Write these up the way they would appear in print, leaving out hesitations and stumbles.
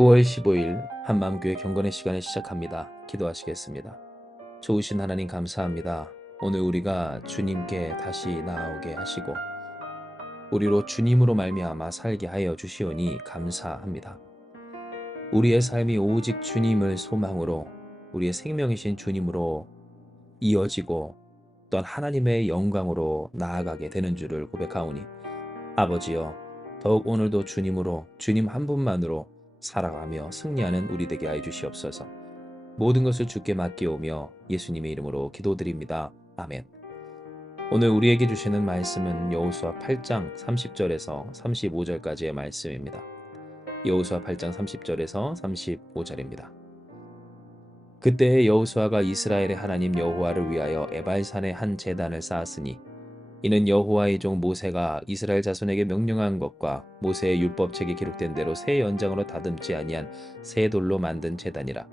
9월 15일 한마음교회 경건의 시간을 시작합니다. 기도하시겠습니다. 좋으신 하나님 감사합니다. 오늘 우리가 주님께 다시 나아오게 하시고 우리로 주님으로 말미암아 살게 하여 주시오니 감사합니다. 우리의 삶이 오직 주님을 소망으로 우리의 생명이신 주님으로 이어지고 또한 하나님의 영광으로 나아가게 되는 줄을 고백하오니 아버지여, 더욱 오늘도 주님으로 주님 한 분만으로 살아가며 승리하는 우리 되게 하여 주시옵소서. 모든 것을 주께 맡기오며 예수님의 이름으로 기도드립니다. 아멘. 오늘 우리에게 주시는 말씀은 여호수아 8장 30절에서 35절까지의 말씀입니다. 여호수아 8장 30절에서 35절입니다. 그때 여호수아가 이스라엘의 하나님 여호와를 위하여 에발산에 한 제단을 쌓았으니 이는 여호와의 종 모세가 이스라엘 자손에게 명령한 것과 모세의 율법책에 기록된 대로 새 연장으로 다듬지 아니한 새 돌로 만든 제단이라.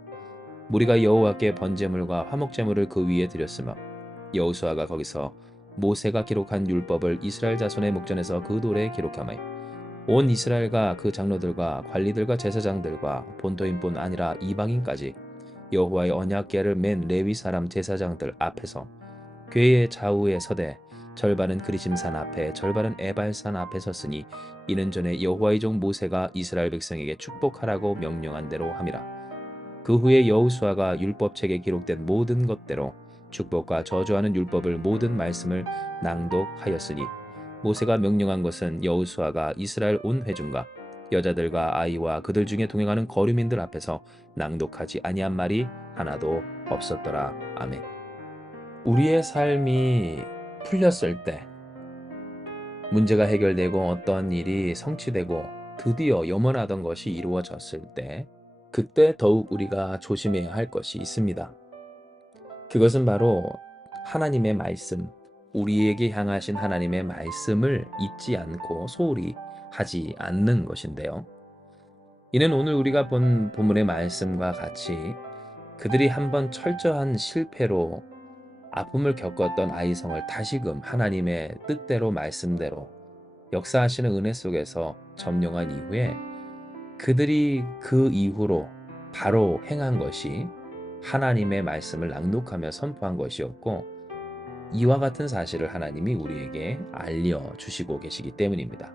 무리가 여호와께 번제물과 화목제물을 그 위에 드렸으며 여호수아가 거기서 모세가 기록한 율법을 이스라엘 자손의 목전에서 그 돌에 기록하며 온 이스라엘과 그 장로들과 관리들과 제사장들과 본토인뿐 아니라 이방인까지 여호와의 언약궤를 맨 레위 사람 제사장들 앞에서 궤의 좌우에 서되 절반은 그리심산 앞에 절반은 에발산 앞에 섰으니 이는 전에 여호와의 종 모세가 이스라엘 백성에게 축복하라고 명령한 대로 함이라. 그 후에 여호수아가 율법책에 기록된 모든 것대로 축복과 저주하는 율법을 모든 말씀을 낭독하였으니 모세가 명령한 것은 여호수아가 이스라엘 온 회중과 여자들과 아이와 그들 중에 동행하는 거류민들 앞에서 낭독하지 아니한 말이 하나도 없었더라. 아멘. 우리의 삶이 풀렸을 때, 문제가 해결되고 어떠한 일이 성취되고 드디어 염원하던 것이 이루어졌을 때, 그때 더욱 우리가 조심해야 할 것이 있습니다. 그것은 바로 하나님의 말씀, 우리에게 향하신 하나님의 말씀을 잊지 않고 소홀히 하지 않는 것인데요. 이는 오늘 우리가 본 본문의 말씀과 같이 그들이 한번 철저한 실패로 아픔을 겪었던 아이성을 다시금 하나님의 뜻대로 말씀대로 역사하시는 은혜 속에서 점령한 이후에 그들이 그 이후로 바로 행한 것이 하나님의 말씀을 낭독하며 선포한 것이었고, 이와 같은 사실을 하나님이 우리에게 알려주시고 계시기 때문입니다.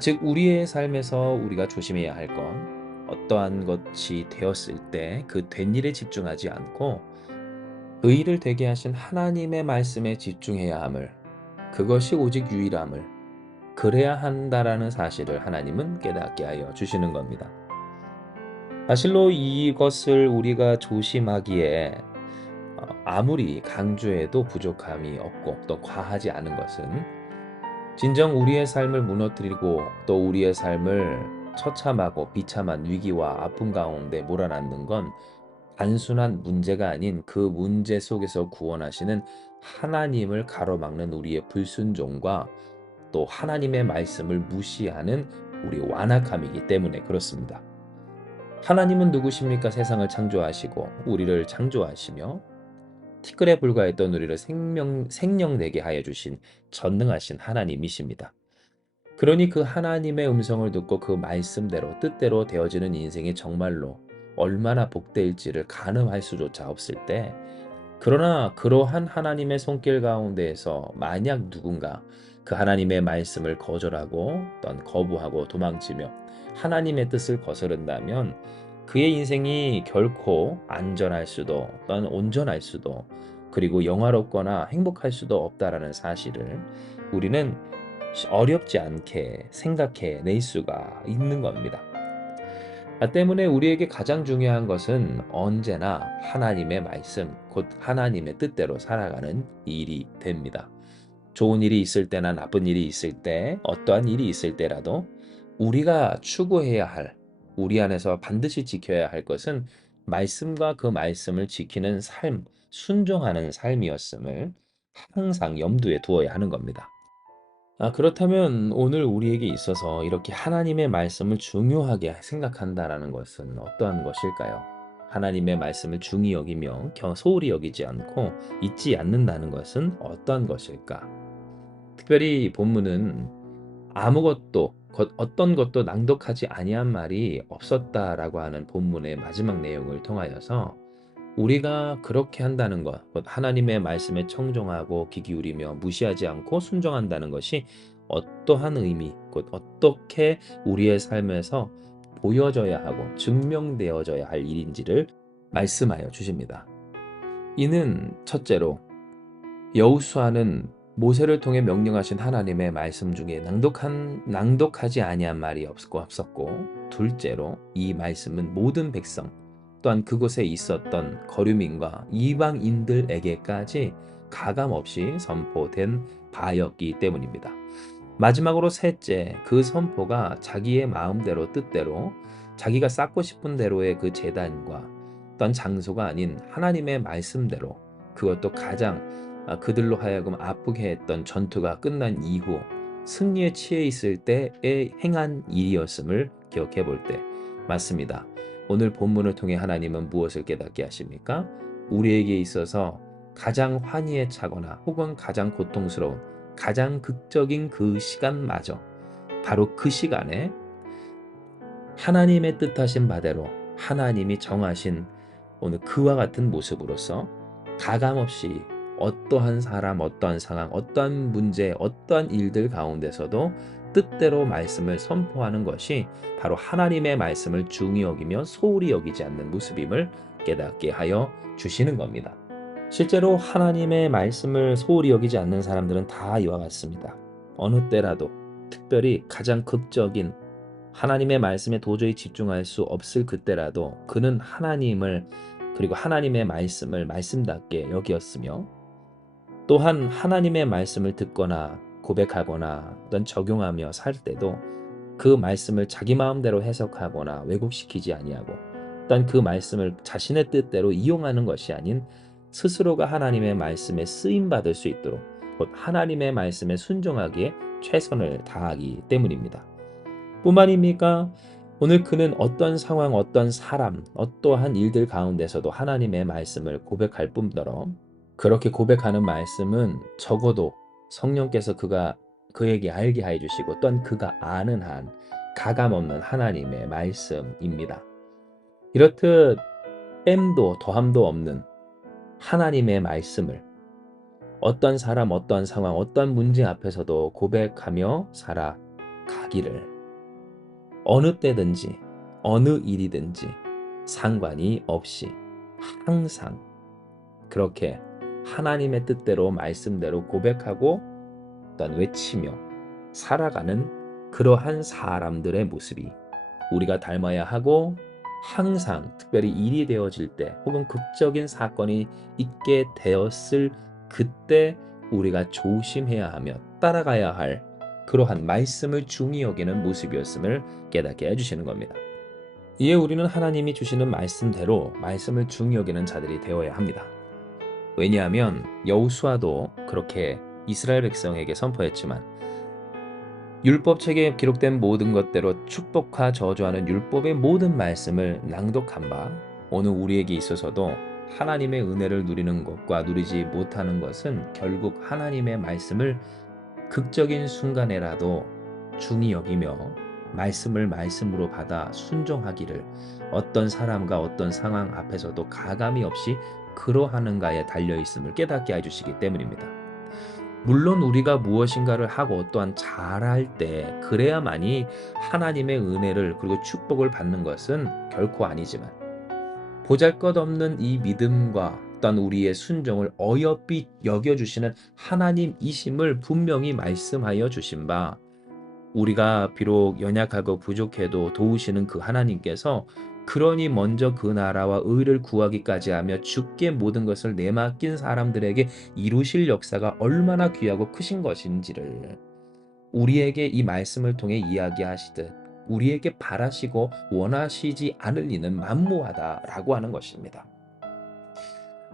즉 우리의 삶에서 우리가 조심해야 할 건 어떠한 것이 되었을 때 그 된 일에 집중하지 않고 그 일을 되게 하신 하나님의 말씀에 집중해야 함을, 그것이 오직 유일함을, 그래야 한다라는 사실을 하나님은 깨닫게 하여 주시는 겁니다. 사실로 이것을 우리가 조심하기에 아무리 강조해도 부족함이 없고 또 과하지 않은 것은 진정 우리의 삶을 무너뜨리고 또 우리의 삶을 처참하고 비참한 위기와 아픔 가운데 몰아넣는 건 단순한 문제가 아닌 그 문제 속에서 구원하시는 하나님을 가로막는 우리의 불순종과 또 하나님의 말씀을 무시하는 우리의 완악함이기 때문에 그렇습니다. 하나님은 누구십니까? 세상을 창조하시고 우리를 창조하시며 티끌에 불과했던 우리를 생명되게 하여 주신 전능하신 하나님이십니다. 그러니 그 하나님의 음성을 듣고 그 말씀대로 뜻대로 되어지는 인생이 정말로 얼마나 복되일지를 가늠할 수조차 없을 때, 그러나 그러한 하나님의 손길 가운데에서 만약 누군가 그 하나님의 말씀을 거절하고 또한 거부하고 도망치며 하나님의 뜻을 거스른다면 그의 인생이 결코 안전할 수도 또한 온전할 수도 그리고 영화롭거나 행복할 수도 없다라는 사실을 우리는 어렵지 않게 생각해 낼 수가 있는 겁니다. 때문에 우리에게 가장 중요한 것은 언제나 하나님의 말씀, 곧 하나님의 뜻대로 살아가는 일이 됩니다. 좋은 일이 있을 때나 나쁜 일이 있을 때, 어떠한 일이 있을 때라도 우리가 추구해야 할, 우리 안에서 반드시 지켜야 할 것은 말씀과 그 말씀을 지키는 삶, 순종하는 삶이었음을 항상 염두에 두어야 하는 겁니다. 그렇다면 오늘 우리에게 있어서 이렇게 하나님의 말씀을 중요하게 생각한다라는 것은 어떠한 것일까요? 하나님의 말씀을 중히 여기며 소홀히 여기지 않고 잊지 않는다는 것은 어떠한 것일까? 특별히 본문은 아무것도 어떤 것도 낭독하지 아니한 말이 없었다라고 하는 본문의 마지막 내용을 통하여서 우리가 그렇게 한다는 것, 곧 하나님의 말씀에 청종하고 귀 기울이며 무시하지 않고 순종한다는 것이 어떠한 의미, 곧 어떻게 우리의 삶에서 보여져야 하고 증명되어져야 할 일인지를 말씀하여 주십니다. 이는 첫째로 여호수아는 모세를 통해 명령하신 하나님의 말씀 중에 낭독하지 아니한 말이 없었고, 둘째로 이 말씀은 모든 백성 또한 그곳에 있었던 거류민과 이방인들에게까지 가감없이 선포된 바였기 때문입니다. 마지막으로 셋째, 그 선포가 자기의 마음대로 뜻대로 자기가 쌓고 싶은 대로의 그 제단과 또한 장소가 아닌 하나님의 말씀대로, 그것도 가장 그들로 하여금 아프게 했던 전투가 끝난 이후 승리에 취해 있을 때에 행한 일이었음을 기억해 볼 때 맞습니다. 오늘 본문을 통해 하나님은 무엇을 깨닫게 하십니까? 우리에게 있어서 가장 환희에 차거나 혹은 가장 고통스러운 가장 극적인 그 시간마저 바로 그 시간에 하나님의 뜻하신 바대로 하나님이 정하신 오늘 그와 같은 모습으로서 가감없이 어떠한 사람, 어떠한 상황, 어떠한 문제, 어떠한 일들 가운데서도 뜻대로 말씀을 선포하는 것이 바로 하나님의 말씀을 중히 여기며 소홀히 여기지 않는 모습임을 깨닫게 하여 주시는 겁니다. 실제로 하나님의 말씀을 소홀히 여기지 않는 사람들은 다 이와 같습니다. 어느 때라도 특별히 가장 극적인 하나님의 말씀에 도저히 집중할 수 없을 그때라도 그는 하나님을 그리고 하나님의 말씀을 말씀답게 여기었으며, 또한 하나님의 말씀을 듣거나 고백하거나 또는 적용하며 살 때도 그 말씀을 자기 마음대로 해석하거나 왜곡시키지 아니하고 또한 그 말씀을 자신의 뜻대로 이용하는 것이 아닌 스스로가 하나님의 말씀에 쓰임받을 수 있도록 곧 하나님의 말씀에 순종하기에 최선을 다하기 때문입니다. 뿐만입니까? 오늘 그는 어떤 상황, 어떤 사람, 어떠한 일들 가운데서도 하나님의 말씀을 고백할 뿐더러 그렇게 고백하는 말씀은 적어도 성령께서 그에게 알게 해 주시고 또한 그가 아는 한 가감없는 하나님의 말씀입니다. 이렇듯 뺨도 더함도 없는 하나님의 말씀을 어떤 사람, 어떠한 상황, 어떠한 문제 앞에서도 고백하며 살아가기를 어느 때든지 어느 일이든지 상관이 없이 항상 그렇게 하나님의 뜻대로 말씀대로 고백하고 또한 외치며 살아가는 그러한 사람들의 모습이 우리가 닮아야 하고, 항상 특별히 일이 되어질 때 혹은 극적인 사건이 있게 되었을 그때 우리가 조심해야 하며 따라가야 할 그러한 말씀을 중히 여기는 모습이었음을 깨닫게 해주시는 겁니다. 이에 우리는 하나님이 주시는 말씀대로 말씀을 중히 여기는 자들이 되어야 합니다. 왜냐하면 여호수아도 그렇게 이스라엘 백성에게 선포했지만 율법책에 기록된 모든 것대로 축복하 저주하는 율법의 모든 말씀을 낭독한 바 오늘 우리에게 있어서도 하나님의 은혜를 누리는 것과 누리지 못하는 것은 결국 하나님의 말씀을 극적인 순간에라도 중히 여기며 말씀을 말씀으로 받아 순종하기를 어떤 사람과 어떤 상황 앞에서도 가감이 없이 그러하는가에 달려있음을 깨닫게 해주시기 때문입니다. 물론 우리가 무엇인가를 하고 또한 잘할 때 그래야만이 하나님의 은혜를 그리고 축복을 받는 것은 결코 아니지만 보잘것없는 이 믿음과 또한 우리의 순종을 어여삐 여겨주시는 하나님이심을 분명히 말씀하여 주신 바 우리가 비록 연약하고 부족해도 도우시는 그 하나님께서 그러니 먼저 그 나라와 의를 구하기까지 하며 주께 모든 것을 내맡긴 사람들에게 이루실 역사가 얼마나 귀하고 크신 것인지를 우리에게 이 말씀을 통해 이야기하시듯 우리에게 바라시고 원하시지 않을 이는 만무하다라고 하는 것입니다.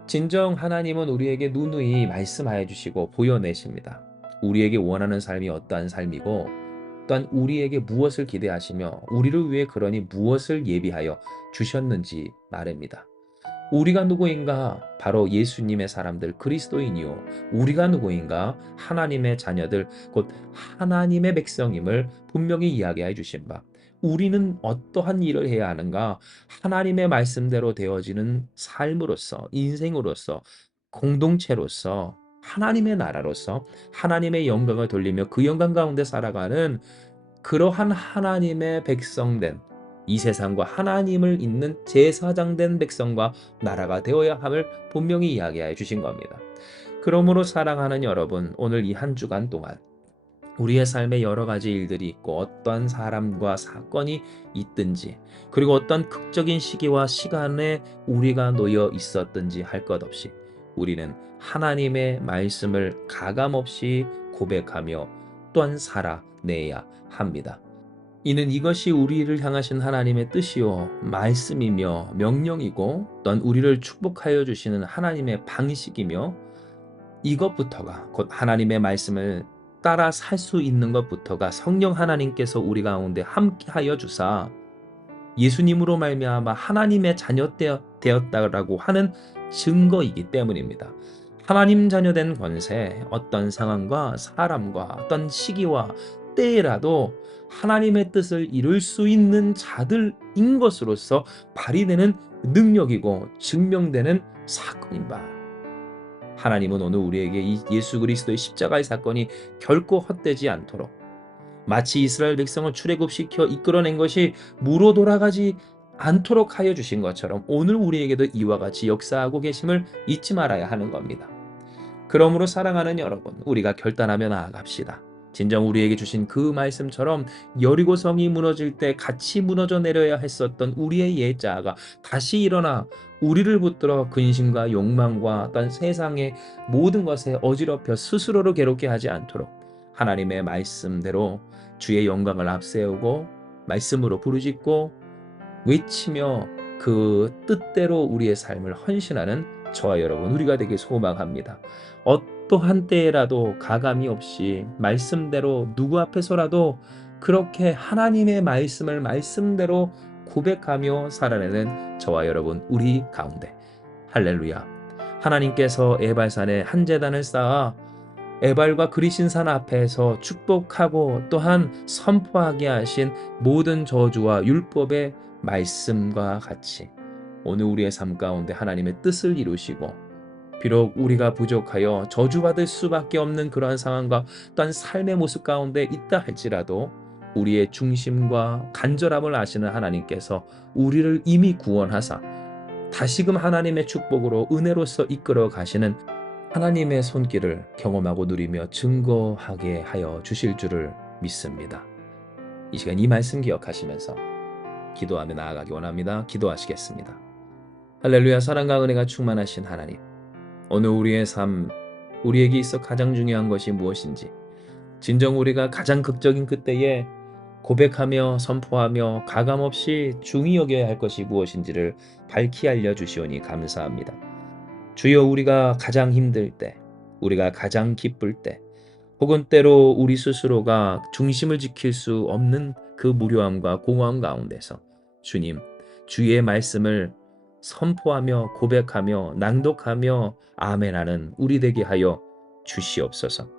진정 하나님은 우리에게 누누이 말씀하여 주시고 보여내십니다. 우리에게 원하는 삶이 어떠한 삶이고 또한 우리에게 무엇을 기대하시며 우리를 위해 그러니 무엇을 예비하여 주셨는지 말입니다. 우리가 누구인가? 바로 예수님의 사람들, 그리스도인이요. 우리가 누구인가? 하나님의 자녀들, 곧 하나님의 백성임을 분명히 이야기해 주신 바. 우리는 어떠한 일을 해야 하는가? 하나님의 말씀대로 되어지는 삶으로서, 인생으로서, 공동체로서, 하나님의 나라로서 하나님의 영광을 돌리며 그 영광 가운데 살아가는 그러한 하나님의 백성된, 이 세상과 하나님을 잇는 제사장된 백성과 나라가 되어야 함을 분명히 이야기해 주신 겁니다. 그러므로 사랑하는 여러분, 오늘 이 한 주간 동안 우리의 삶에 여러 가지 일들이 있고 어떠한 사람과 사건이 있든지, 그리고 어떤 극적인 시기와 시간에 우리가 놓여 있었든지 할 것 없이 우리는 하나님의 말씀을 가감없이 고백하며 또한 살아내야 합니다. 이는 이것이 우리를 향하신 하나님의 뜻이요 말씀이며 명령이고, 또한 우리를 축복하여 주시는 하나님의 방식이며, 이것부터가, 곧 하나님의 말씀을 따라 살 수 있는 것부터가 성령 하나님께서 우리 가운데 함께하여 주사 예수님으로 말미암아 하나님의 자녀 되었다라고 하는 증거이기 때문입니다. 하나님 자녀된 권세, 어떤 상황과 사람과 어떤 시기와 때라도 하나님의 뜻을 이룰 수 있는 자들인 것으로서 발휘되는 능력이고 증명되는 사건인 바. 하나님은 오늘 우리에게 이 예수 그리스도의 십자가의 사건이 결코 헛되지 않도록, 마치 이스라엘 백성을 출애굽시켜 이끌어낸 것이 무로 돌아가지 않도록 하여 주신 것처럼 오늘 우리에게도 이와 같이 역사하고 계심을 잊지 말아야 하는 겁니다. 그러므로 사랑하는 여러분, 우리가 결단하며 나아갑시다. 진정 우리에게 주신 그 말씀처럼 여리고 성이 무너질 때 같이 무너져 내려야 했었던 우리의 옛 자아가 다시 일어나 우리를 붙들어 근심과 욕망과 어떤 세상의 모든 것에 어지럽혀 스스로를 괴롭게 하지 않도록 하나님의 말씀대로 주의 영광을 앞세우고 말씀으로 부르짖고 외치며 그 뜻대로 우리의 삶을 헌신하는 저와 여러분 우리가 되길 소망합니다. 어떠한 때라도 가감이 없이 말씀대로 누구 앞에서라도 그렇게 하나님의 말씀을 말씀대로 고백하며 살아내는 저와 여러분 우리 가운데, 할렐루야, 하나님께서 에발산에 한 제단을 쌓아 에발과 그리신산 앞에서 축복하고 또한 선포하게 하신 모든 저주와 율법의 말씀과 같이 오늘 우리의 삶 가운데 하나님의 뜻을 이루시고, 비록 우리가 부족하여 저주받을 수밖에 없는 그러한 상황과 또한 삶의 모습 가운데 있다 할지라도 우리의 중심과 간절함을 아시는 하나님께서 우리를 이미 구원하사 다시금 하나님의 축복으로 은혜로서 이끌어 가시는 하나님의 손길을 경험하고 누리며 증거하게 하여 주실 줄을 믿습니다. 이 시간 이 말씀 기억하시면서 기도하며 나아가기 원합니다. 기도하시겠습니다. 할렐루야. 사랑과 은혜가 충만하신 하나님, 오늘 우리의 삶, 우리에게 있어 가장 중요한 것이 무엇인지, 진정 우리가 가장 극적인 그때에 고백하며 선포하며 가감없이 중히 여겨야 할 것이 무엇인지를 밝히 알려주시오니 감사합니다. 주여, 우리가 가장 힘들 때, 우리가 가장 기쁠 때, 혹은 때로 우리 스스로가 중심을 지킬 수 없는 그 무료함과 공허함 가운데서 주님, 주의 말씀을 선포하며 고백하며 낭독하며 아멘하는 우리 되게 하여 주시옵소서.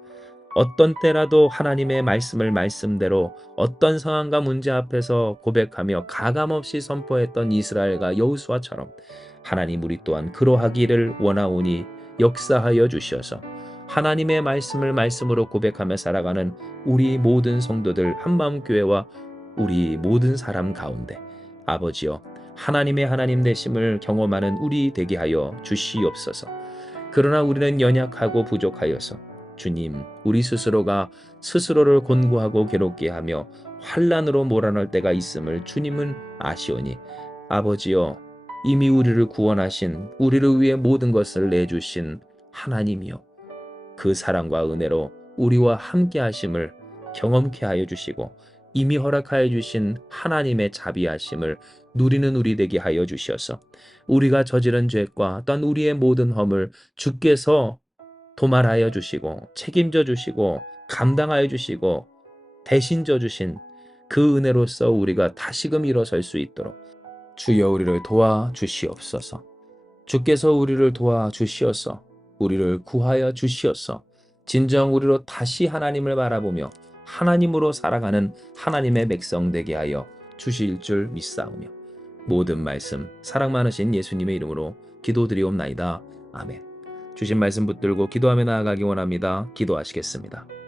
어떤 때라도 하나님의 말씀을 말씀대로 어떤 상황과 문제 앞에서 고백하며 가감없이 선포했던 이스라엘과 여호수아처럼 하나님, 우리 또한 그러하기를 원하오니 역사하여 주셔서 하나님의 말씀을 말씀으로 고백하며 살아가는 우리 모든 성도들 한마음교회와 우리 모든 사람 가운데 아버지여, 하나님의 하나님 되심을 경험하는 우리 되게 하여 주시옵소서. 그러나 우리는 연약하고 부족하여서 주님, 우리 스스로가 스스로를 곤고하고 괴롭게 하며 환난으로 몰아넣을 때가 있음을 주님은 아시오니 아버지여, 이미 우리를 구원하신, 우리를 위해 모든 것을 내주신 하나님이여, 그 사랑과 은혜로 우리와 함께 하심을 경험케 하여 주시고 이미 허락하여 주신 하나님의 자비하심을 누리는 우리 되게 하여 주셔서 우리가 저지른 죄과 또한 우리의 모든 허물 주께서 도말하여 주시고 책임져 주시고 감당하여 주시고 대신 져 주신 그 은혜로서 우리가 다시금 일어설 수 있도록 주여 우리를 도와주시옵소서. 주께서 우리를 도와 주시어서 우리를 구하여 주시어서 진정 우리로 다시 하나님을 바라보며 하나님으로 살아가는 하나님의 백성 되게 하여 주실 줄 믿사오며 모든 말씀 사랑 많으신 예수님의 이름으로 기도드리옵나이다. 아멘. 주신 말씀 붙들고 기도하며 나아가기 원합니다. 기도하시겠습니다.